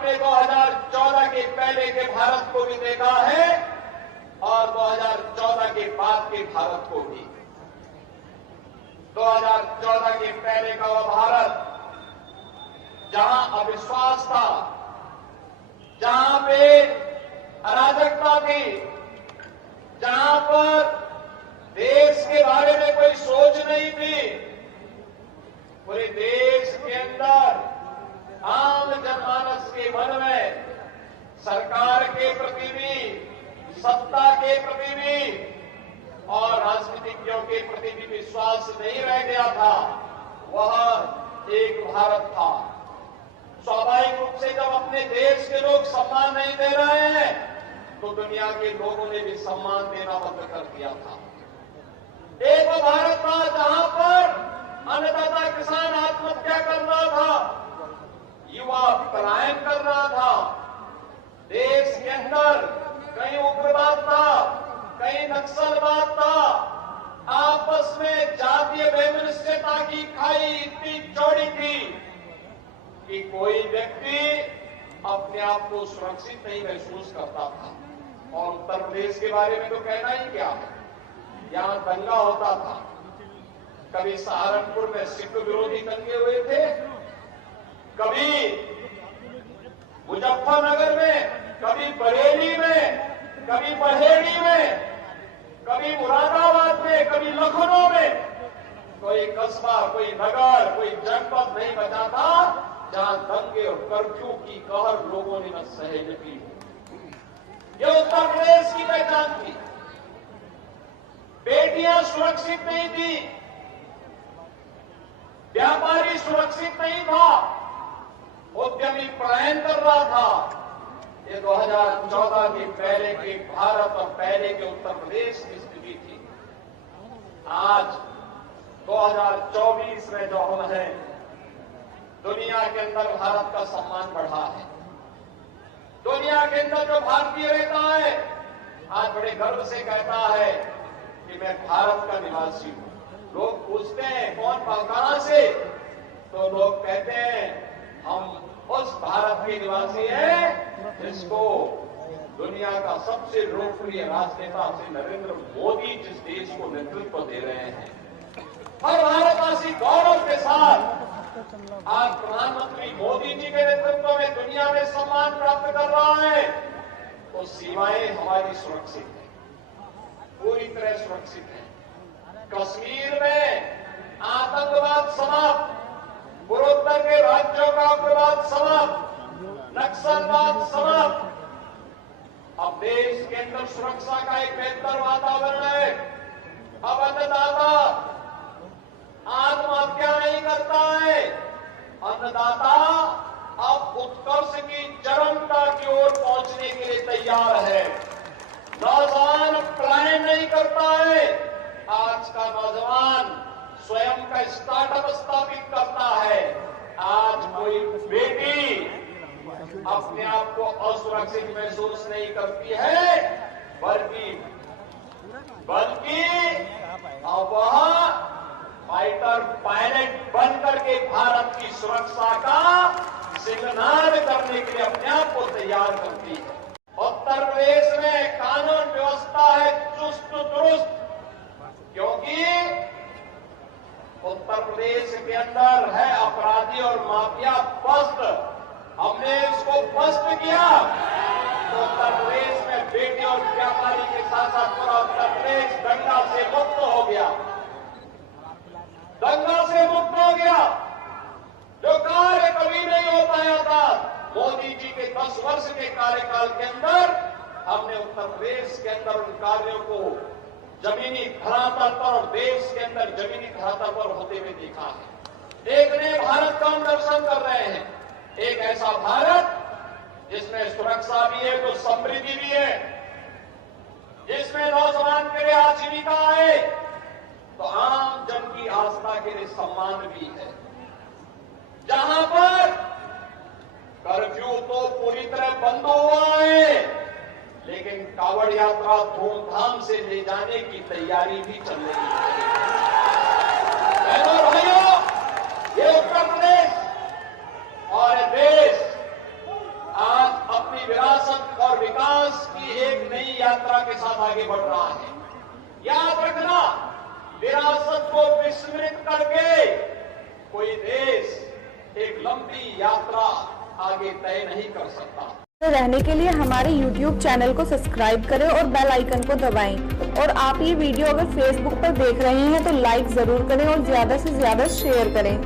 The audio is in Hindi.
आपने 2014 के पहले के भारत को भी देखा है और 2014 के बाद के भारत को भी। 2014 के पहले का वह भारत जहां अविश्वास था, जहां पे अराजकता थी, जहां पर देश के बारे में कोई सोच नहीं थी, पूरे देश के अंदर आम जनमानस के मन में सरकार के प्रति भी, सत्ता के प्रति भी और राजनीतिज्ञों के प्रति भी विश्वास नहीं रह गया था। वह एक भारत था। स्वाभाविक रूप से जब अपने देश के लोग सम्मान नहीं दे रहे हैं तो दुनिया के लोगों ने भी सम्मान देना बंद कर दिया था। एक वो भारत था जहां पर अन्नदाता किसान आत्महत्या कर रहा था, युवा पलायन कर रहा था, देश के अंदर कहीं उग्रवाद था, कहीं नक्सलवाद था, आपस में जातीय वैमनस्यता की खाई इतनी चौड़ी थी कि कोई व्यक्ति अपने आप को सुरक्षित नहीं महसूस करता था। और उत्तर प्रदेश के बारे में तो कहना ही क्या है, यहां दंगा होता था। कभी सहारनपुर में सिख विरोधी दंगे हुए थे, कभी मुजफ्फरनगर में, कभी बरेली में, कभी बहेड़ी में, कभी मुरादाबाद में, कभी लखनऊ में। कोई कस्बा, कोई नगर, कोई जनपद नहीं बचा था जहां दंगे और कर्फ्यू की कहर लोगों ने न सहे की। ये उत्तर प्रदेश की पहचान थी। बेटियां सुरक्षित नहीं थी, व्यापारी सुरक्षित नहीं था, उद्यमी पलायन कर रहा था। ये 2014 के पहले के भारत और पहले के उत्तर प्रदेश की स्थिति थी। आज 2024 में जो हम हैं, दुनिया के अंदर भारत का सम्मान बढ़ा है। दुनिया के अंदर जो भारतीय रहता है आज बड़े गर्व से कहता है कि मैं भारत का निवासी हूं। लोग पूछते हैं कौन कहां से, तो लोग कहते हैं हम उस भारत के निवासी हैं जिसको दुनिया का सबसे लोकप्रिय राजनेता श्री नरेंद्र मोदी जिस देश को नेतृत्व दे रहे हैं। हर भारतवासी गौरव के साथ आज प्रधानमंत्री मोदी जी के नेतृत्व में दुनिया में सम्मान प्राप्त कर रहा है। तो सीमाएं हमारी सुरक्षित है, पूरी तरह सुरक्षित है। कश्मीर में आतंकवाद समाप्त, पूर्वोत्तर के राज्यों का उग्रवाद समाप्त, नक्सलवाद समाप्त। अब देश के अंदर सुरक्षा का एक बेहतर वातावरण है। अब अन्नदाता आत्महत्या नहीं करता है, अन्नदाता अब उत्कर्ष की चरमता की ओर पहुंचने के लिए तैयार है। नौजवान पलायन नहीं करता है। आज का नौजवान स्वयं का स्टार्टअप स्थापित करता है। आज कोई बेटी अपने आप को असुरक्षित महसूस नहीं करती है, बल्कि अब वह फाइटर पायलट बनकर के भारत की सुरक्षा का सिंगनाद करने के लिए अपने आप को तैयार करती है। उत्तर प्रदेश में कानून व्यवस्था है चुस्त दुरुस्त, क्योंकि उत्तर प्रदेश के अंदर है अपराधी और माफिया पस्त। हमने इसको पस्त किया तो उत्तर प्रदेश में बेटी और व्यापारी के साथ साथ पूरा उत्तर प्रदेश दंगा से मुक्त हो गया, दंगा से मुक्त हो गया। जो कार्य कभी नहीं हो पाया था, मोदी जी के 10 वर्ष के कार्यकाल के अंदर हमने उत्तर प्रदेश के अंदर उन कार्यों को जमीनी धरातल पर और देश के अंदर जमीनी धरातल पर होते हुए देखा है। एक नए भारत का हम दर्शन कर रहे हैं, एक ऐसा भारत जिसमें सुरक्षा भी है तो समृद्धि भी है, जिसमें नौजवान के लिए आजीविका है तो आम जन की आस्था के लिए सम्मान भी है, जहां पर कर्फ्यू तो पूरी तरह बंद हुआ है लेकिन कावड़ यात्रा धूमधाम से ले जाने की तैयारी भी चल रही है। बहनों और भाइयों, ये उत्तर प्रदेश और ये देश यात्रा के साथ आगे बढ़ रहा है। याद रखना, विरासत को विस्मृत करके कोई देश एक लंबी यात्रा आगे तय नहीं कर सकता। रहने के लिए हमारे YouTube चैनल को सब्सक्राइब करें और बेल आइकन को दबाएं। और आप ये वीडियो अगर Facebook पर देख रहे हैं तो लाइक जरूर करें और ज्यादा से ज्यादा शेयर करें।